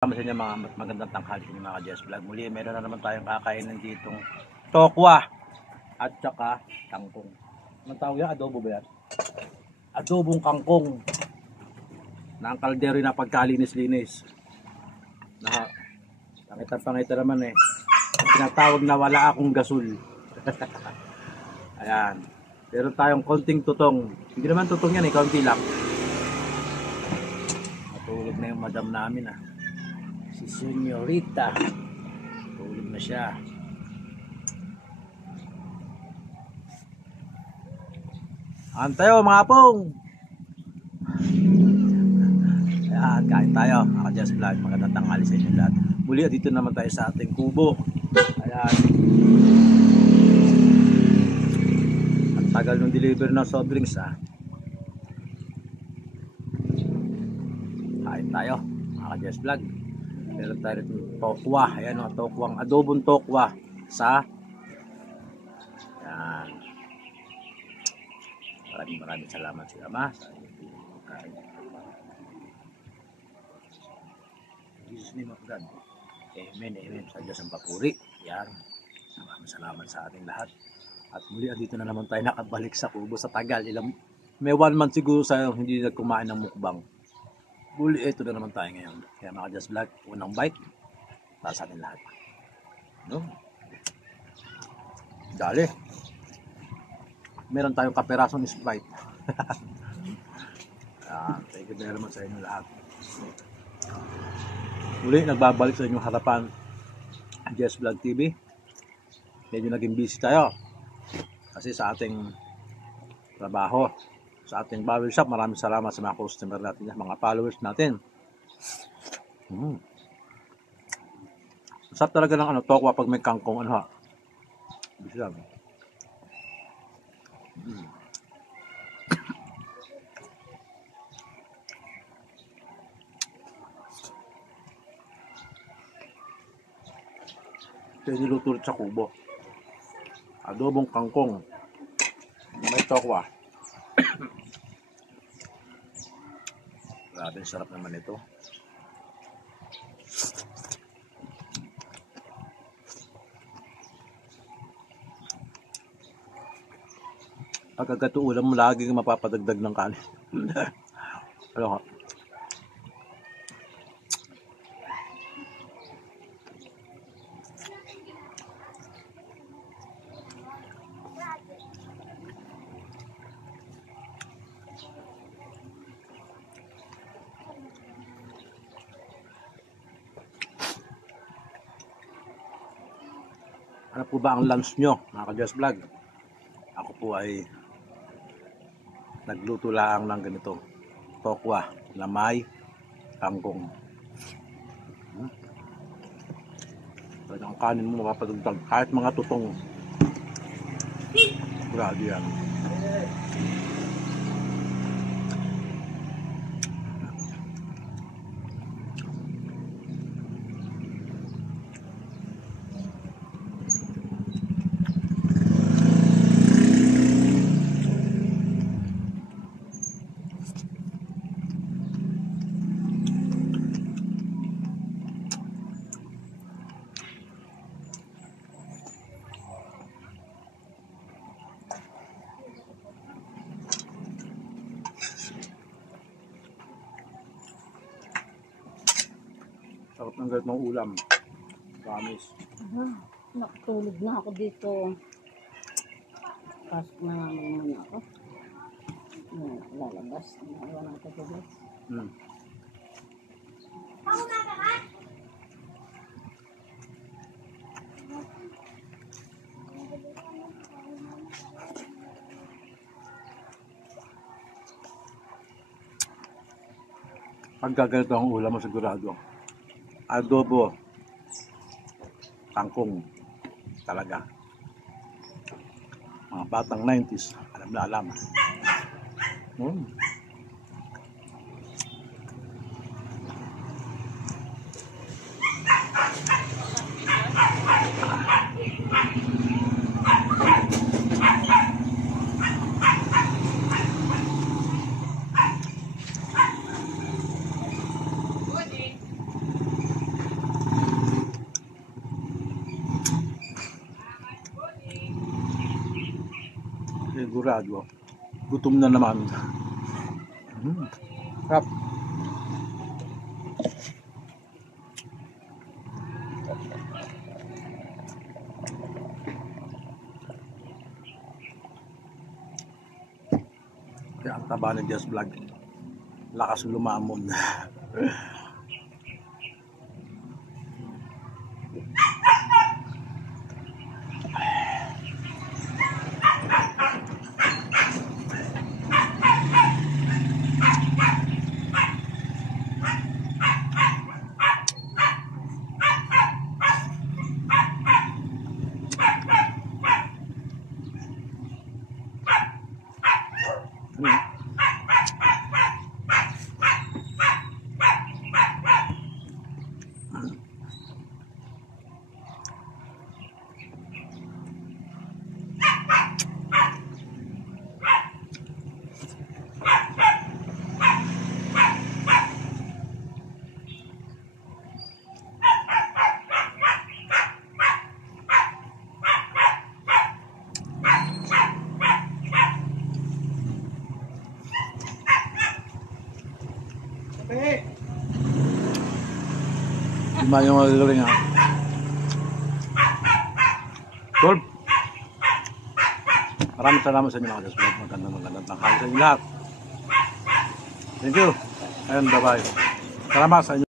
Sa inyo mga magandang tanghali sa inyo mga Jess Vlog. Muli meron na naman tayong kakainin ditong tokwa at saka kangkong. Anong tawag yan? Adobo ba yan? Adobong kangkong na ang kaldero na pagkalinis-linis. Pangita naman eh. Tinatawag na wala akong gasol. Ayan. Meron tayong konting tutong. Hindi naman tutong yan eh, kaunti lang. Matulog na yung madam namin ah. Si Senyorita. Tulog na siya. Antayo mga pong. Ayan, kain tayo. Mga Jess Vlog, magandang tanghali sa inyo lahat. Muli dito naman tayo sa ating kubo. Ayan. Ang tagal nung deliver ng soft drinks ah. Kain tayo. Mga Jess Vlog. Meron tayo rin tokwa. Ayan o, tokwang adobong tokwa sa yan. Maraming salamat sa Ama sa pagkain. Jesus name of God. Amen, amen. Sa Diyos ang papuri. Yan. Maraming salamat sa ating lahat. At muli dito na naman tayo nakabalik sa kubo sa tagal. May 1 month siguro sa hindi nagkumain ng mukbang. Muli, ito na naman tayo ngayon. Kaya mga Jess Vlog, unang bite para sa atin lahat. No? Dali. Meron tayong kaperasong Sprite. Thank you very much sa inyo lahat. Muli, nagbabalik sa inyong harapan Jess Vlog TV. Medyo naging busy tayo. Kasi sa ating trabaho, sa ating barber shop, maraming salamat sa mga customer natin, mga followers natin. Masarap talaga ng tokwa pag may kangkong ha. Bisag. Ito yung niluto sa kubo. Adobong kangkong. May tokwa. Grabe, sarap naman ito. Pagkagato ulam mo, laging mapapadagdag ng kanin. Ano ka? Ano po ba ang lunch nyo, mga Jess Vlog? Ako po ay nagluto lang ng ganito. Tokwa na may kangkong. Ang kanin mo mapapadagdag kahit mga tutong. Grabe yan. Sarap ng galit ng ulam. Promise. Nakatulog na ako dito. Pasok na naman muna ako. Lalabas. Naiwan ako dito. Pag gaganito ang ulam mo sigurado. Adobo kangkong talaga. Mga batang 90s, alam na alam. sigurado. Gutom na naman. Sarap. Kaya ang taba ni Diaz Vlog. Lakas lumamon. Lima yung maluling ha. Tol. Maraming salamat sa inyo mga Diaz Vlog. Magandang tanghali sa inyo lahat. Thank you. And bye-bye. Salamat sa inyo.